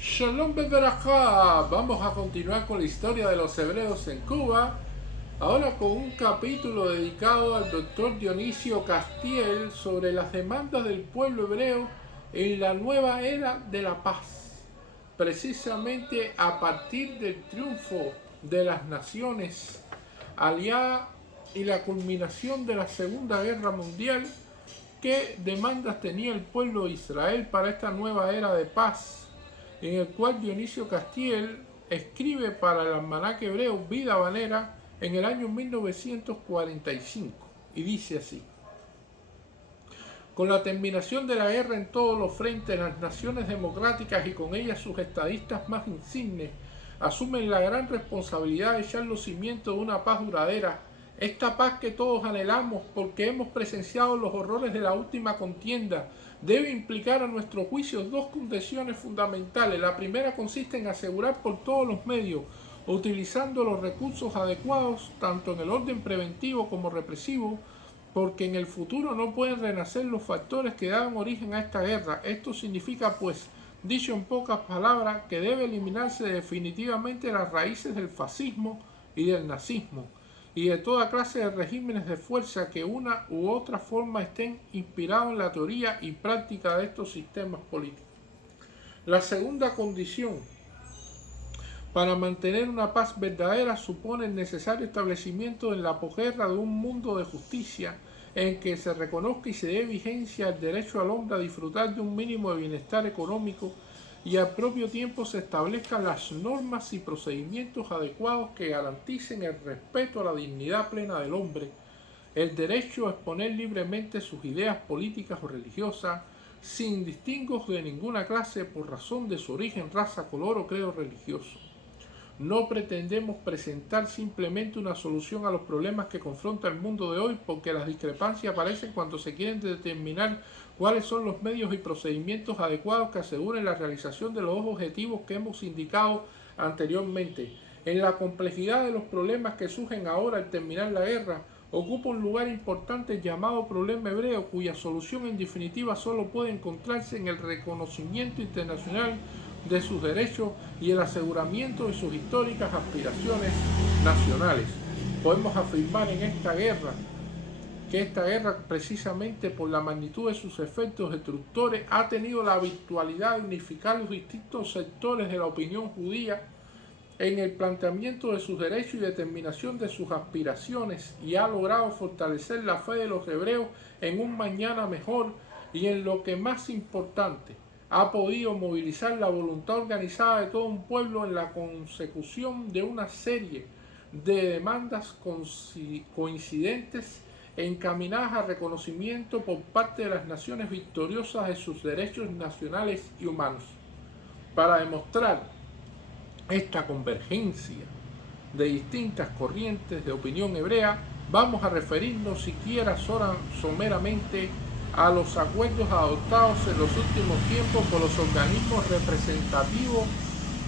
Shalom Beberajá. Vamos a continuar con la historia de los hebreos en Cuba, ahora con un capítulo dedicado al doctor Dionisio Castiel sobre las demandas del pueblo hebreo en la nueva era de la paz, precisamente a partir del triunfo de las naciones aliadas y la culminación de la Segunda Guerra Mundial. ¿Qué demandas tenía el pueblo de Israel para esta nueva era de paz, en el cual Dionisio Castiel escribe para el almanaque hebreo Vida Valera en el año 1945? Y dice así: con la terminación de la guerra en todos los frentes, las naciones democráticas y con ellas sus estadistas más insignes asumen la gran responsabilidad de echar los cimientos de una paz duradera, esta paz que todos anhelamos porque hemos presenciado los horrores de la última contienda. Debe implicar a nuestro juicio dos condiciones fundamentales. La primera consiste en asegurar por todos los medios, utilizando los recursos adecuados, tanto en el orden preventivo como represivo, porque en el futuro no pueden renacer los factores que dan origen a esta guerra. Esto significa, pues, dicho en pocas palabras, que debe eliminarse definitivamente las raíces del fascismo y del nazismo, y de toda clase de regímenes de fuerza que una u otra forma estén inspirados en la teoría y práctica de estos sistemas políticos. La segunda condición para mantener una paz verdadera supone el necesario establecimiento en la posguerra de un mundo de justicia en que se reconozca y se dé vigencia al derecho al hombre a disfrutar de un mínimo de bienestar económico y al propio tiempo se establezcan las normas y procedimientos adecuados que garanticen el respeto a la dignidad plena del hombre, el derecho a exponer libremente sus ideas políticas o religiosas, sin distingos de ninguna clase por razón de su origen, raza, color o credo religioso. No pretendemos presentar simplemente una solución a los problemas que confronta el mundo de hoy, porque las discrepancias aparecen cuando se quieren determinar cuáles son los medios y procedimientos adecuados que aseguren la realización de los objetivos que hemos indicado anteriormente. En la complejidad de los problemas que surgen ahora al terminar la guerra, ocupa un lugar importante el llamado problema hebreo, cuya solución en definitiva solo puede encontrarse en el reconocimiento internacional de sus derechos y el aseguramiento de sus históricas aspiraciones nacionales. Podemos afirmar en esta guerra que esta guerra, precisamente por la magnitud de sus efectos destructores, ha tenido la virtualidad de unificar los distintos sectores de la opinión judía en el planteamiento de sus derechos y determinación de sus aspiraciones, y ha logrado fortalecer la fe de los hebreos en un mañana mejor, y en lo que más importante, ha podido movilizar la voluntad organizada de todo un pueblo en la consecución de una serie de demandas coincidentes encaminadas a reconocimiento por parte de las naciones victoriosas de sus derechos nacionales y humanos. Para demostrar esta convergencia de distintas corrientes de opinión hebrea, vamos a referirnos siquiera someramente a los acuerdos adoptados en los últimos tiempos por los organismos representativos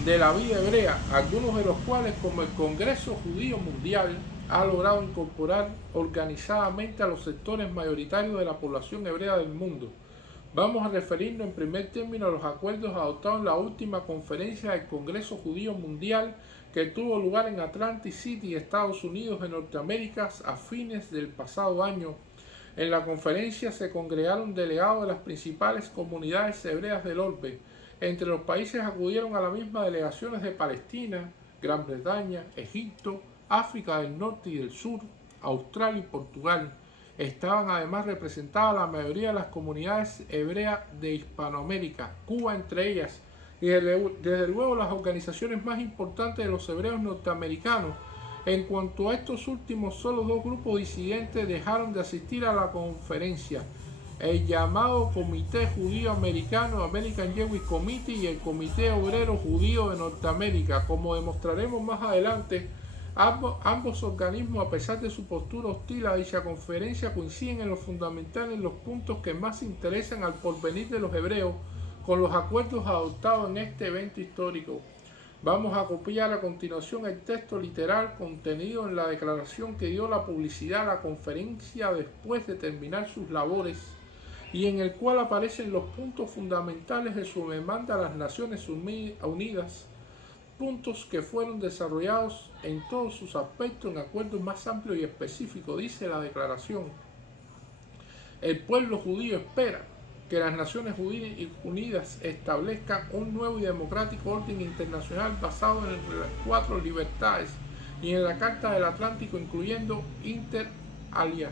de la vida hebrea, algunos de los cuales, como el Congreso Judío Mundial, ha logrado incorporar organizadamente a los sectores mayoritarios de la población hebrea del mundo. Vamos a referirnos en primer término a los acuerdos adoptados en la última conferencia del Congreso Judío Mundial que tuvo lugar en Atlantic City, Estados Unidos de Norteamérica, a fines del pasado año. En la conferencia se congregaron delegados de las principales comunidades hebreas del orbe. Entre los países acudieron a la misma delegaciones de Palestina, Gran Bretaña, Egipto, África del Norte y del Sur, Australia y Portugal. Estaban además representadas la mayoría de las comunidades hebreas de Hispanoamérica, Cuba entre ellas, y desde luego las organizaciones más importantes de los hebreos norteamericanos. En cuanto a estos últimos, solo dos grupos disidentes dejaron de asistir a la conferencia: el llamado Comité Judío Americano, American Jewish Committee, y el Comité Obrero Judío de Norteamérica. Como demostraremos más adelante, ambos organismos, a pesar de su postura hostil a dicha conferencia, coinciden en lo fundamental en los puntos que más interesan al porvenir de los hebreos con los acuerdos adoptados en este evento histórico. Vamos a copiar a continuación el texto literal contenido en la declaración que dio la publicidad a la conferencia después de terminar sus labores y en el cual aparecen los puntos fundamentales de su demanda a las Naciones Unidas, puntos que fueron desarrollados en todos sus aspectos en acuerdos más amplios y específicos. Dice la declaración: el pueblo judío espera que las Naciones Unidas establezcan un nuevo y democrático orden internacional basado en las 4 libertades y en la Carta del Atlántico, incluyendo inter alia,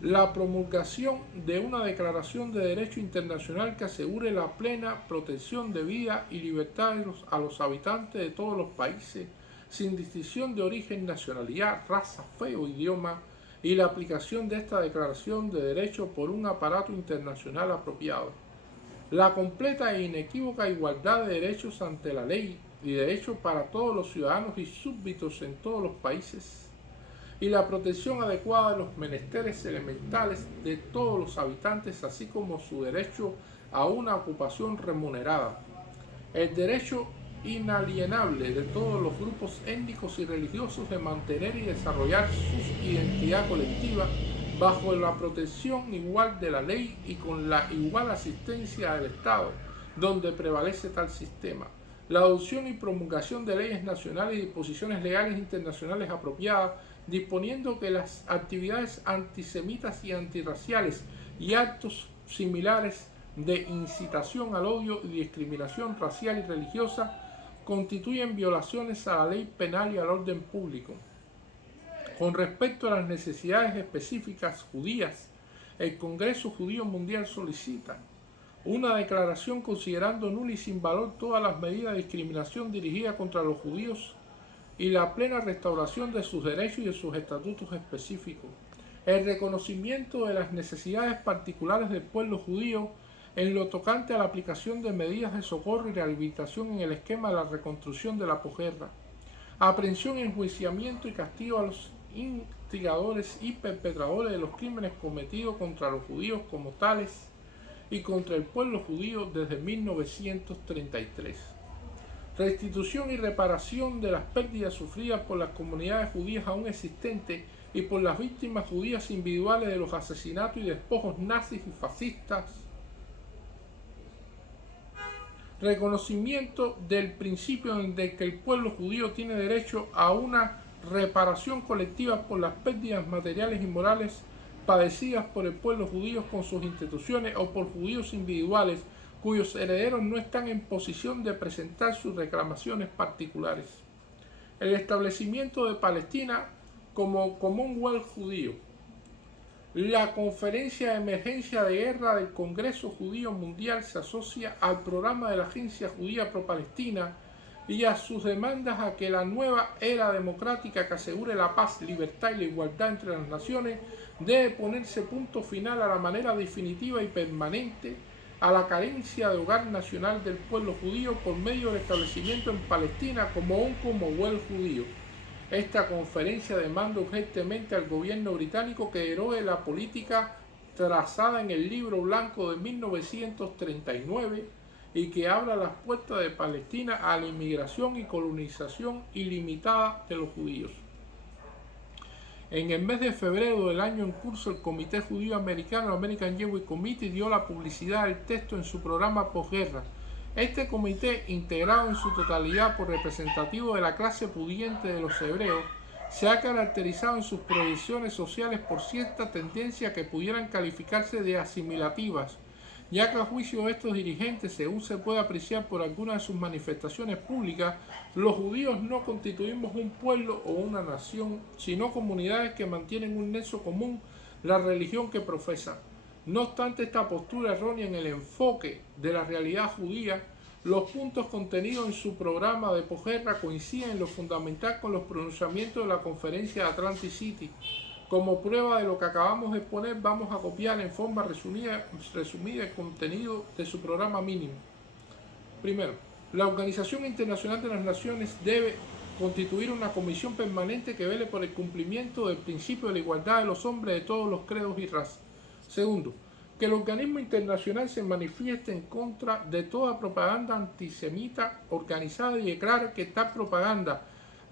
la promulgación de una declaración de derecho internacional que asegure la plena protección de vida y libertad a los habitantes de todos los países, sin distinción de origen, nacionalidad, raza, fe o idioma, y la aplicación de esta declaración de derecho por un aparato internacional apropiado. La completa e inequívoca igualdad de derechos ante la ley y derechos para todos los ciudadanos y súbditos en todos los países, y la protección adecuada de los menesteres elementales de todos los habitantes, así como su derecho a una ocupación remunerada. El derecho inalienable de todos los grupos étnicos y religiosos de mantener y desarrollar su identidad colectiva bajo la protección igual de la ley y con la igual asistencia del Estado, donde prevalece tal sistema. La adopción y promulgación de leyes nacionales y disposiciones legales internacionales apropiadas, disponiendo que las actividades antisemitas y antirraciales y actos similares de incitación al odio y discriminación racial y religiosa constituyen violaciones a la ley penal y al orden público. Con respecto a las necesidades específicas judías, el Congreso Judío Mundial solicita una declaración considerando nula y sin valor todas las medidas de discriminación dirigidas contra los judíos y la plena restauración de sus derechos y de sus estatutos específicos. El reconocimiento de las necesidades particulares del pueblo judío en lo tocante a la aplicación de medidas de socorro y rehabilitación en el esquema de la reconstrucción de la posguerra. Aprehensión, enjuiciamiento y castigo a los instigadores y perpetradores de los crímenes cometidos contra los judíos como tales y contra el pueblo judío desde 1933. Restitución y reparación de las pérdidas sufridas por las comunidades judías aún existentes y por las víctimas judías individuales de los asesinatos y despojos nazis y fascistas. Reconocimiento del principio de que el pueblo judío tiene derecho a una reparación colectiva por las pérdidas materiales y morales padecidas por el pueblo judío con sus instituciones o por judíos individuales cuyos herederos no están en posición de presentar sus reclamaciones particulares. El establecimiento de Palestina como Commonwealth judío. La Conferencia de Emergencia de Guerra del Congreso Judío Mundial se asocia al programa de la Agencia Judía Pro-Palestina y a sus demandas a que la nueva era democrática que asegure la paz, libertad y la igualdad entre las naciones debe ponerse punto final a la manera definitiva y permanente a la carencia de hogar nacional del pueblo judío por medio del establecimiento en Palestina como un Commonwealth judío. Esta conferencia demanda urgentemente al gobierno británico que derogue la política trazada en el Libro Blanco de 1939 y que abra las puertas de Palestina a la inmigración y colonización ilimitada de los judíos. En el mes de febrero del año en curso, el Comité Judío Americano, American Jewish Committee, dio la publicidad del texto en su programa posguerra. Este comité, integrado en su totalidad por representativos de la clase pudiente de los hebreos, se ha caracterizado en sus proyecciones sociales por ciertas tendencias que pudieran calificarse de asimilativas, ya que a juicio de estos dirigentes, según se puede apreciar por algunas de sus manifestaciones públicas, los judíos no constituimos un pueblo o una nación, sino comunidades que mantienen un nexo común, la religión que profesan. No obstante esta postura errónea en el enfoque de la realidad judía, los puntos contenidos en su programa de posguerra coinciden en lo fundamental con los pronunciamientos de la conferencia de Atlantic City. Como prueba de lo que acabamos de exponer, vamos a copiar en forma resumida el contenido de su programa mínimo. Primero, la Organización Internacional de las Naciones debe constituir una comisión permanente que vele por el cumplimiento del principio de la igualdad de los hombres de todos los credos y razas. Segundo, que el organismo internacional se manifieste en contra de toda propaganda antisemita organizada y declare que tal propaganda,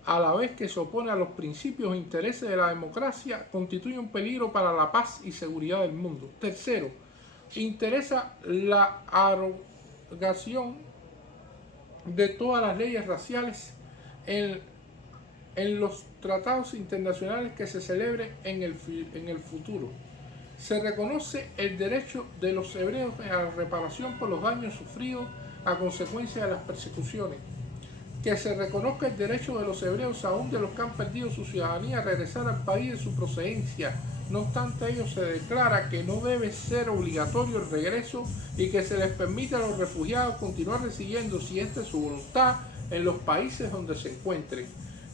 a la vez que se opone a los principios e intereses de la democracia, constituye un peligro para la paz y seguridad del mundo. Tercero, interesa la abrogación de todas las leyes raciales en, en los tratados internacionales que se celebren en el futuro. Se reconoce el derecho de los hebreos a la reparación por los daños sufridos a consecuencia de las persecuciones. Que se reconozca el derecho de los hebreos, aún de los que han perdido su ciudadanía, a regresar al país de su procedencia. No obstante ello, se declara que no debe ser obligatorio el regreso y que se les permite a los refugiados continuar residiendo, si esta es su voluntad, en los países donde se encuentren.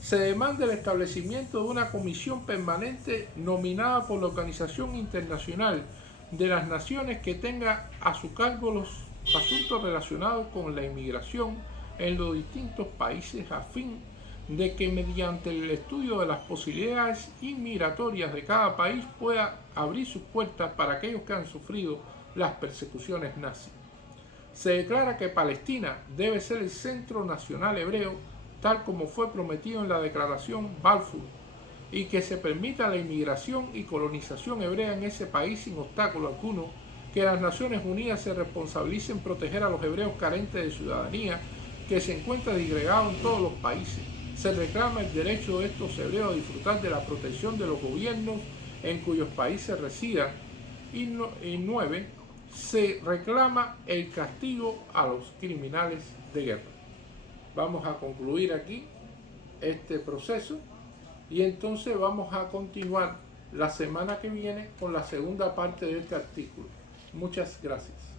Se demanda el establecimiento de una comisión permanente nominada por la Organización Internacional de las Naciones que tenga a su cargo los asuntos relacionados con la inmigración en los distintos países, a fin de que mediante el estudio de las posibilidades inmigratorias de cada país pueda abrir sus puertas para aquellos que han sufrido las persecuciones nazis. Se declara que Palestina debe ser el centro nacional hebreo, tal como fue prometido en la Declaración Balfour, y que se permita la inmigración y colonización hebrea en ese país sin obstáculo alguno, que las Naciones Unidas se responsabilicen proteger a los hebreos carentes de ciudadanía que se encuentran disgregados en todos los países. Se reclama el derecho de estos hebreos a disfrutar de la protección de los gobiernos en cuyos países residan. Y 9. Se reclama el castigo a los criminales de guerra. Vamos a concluir aquí este proceso y entonces vamos a continuar la semana que viene con la segunda parte de este artículo. Muchas gracias.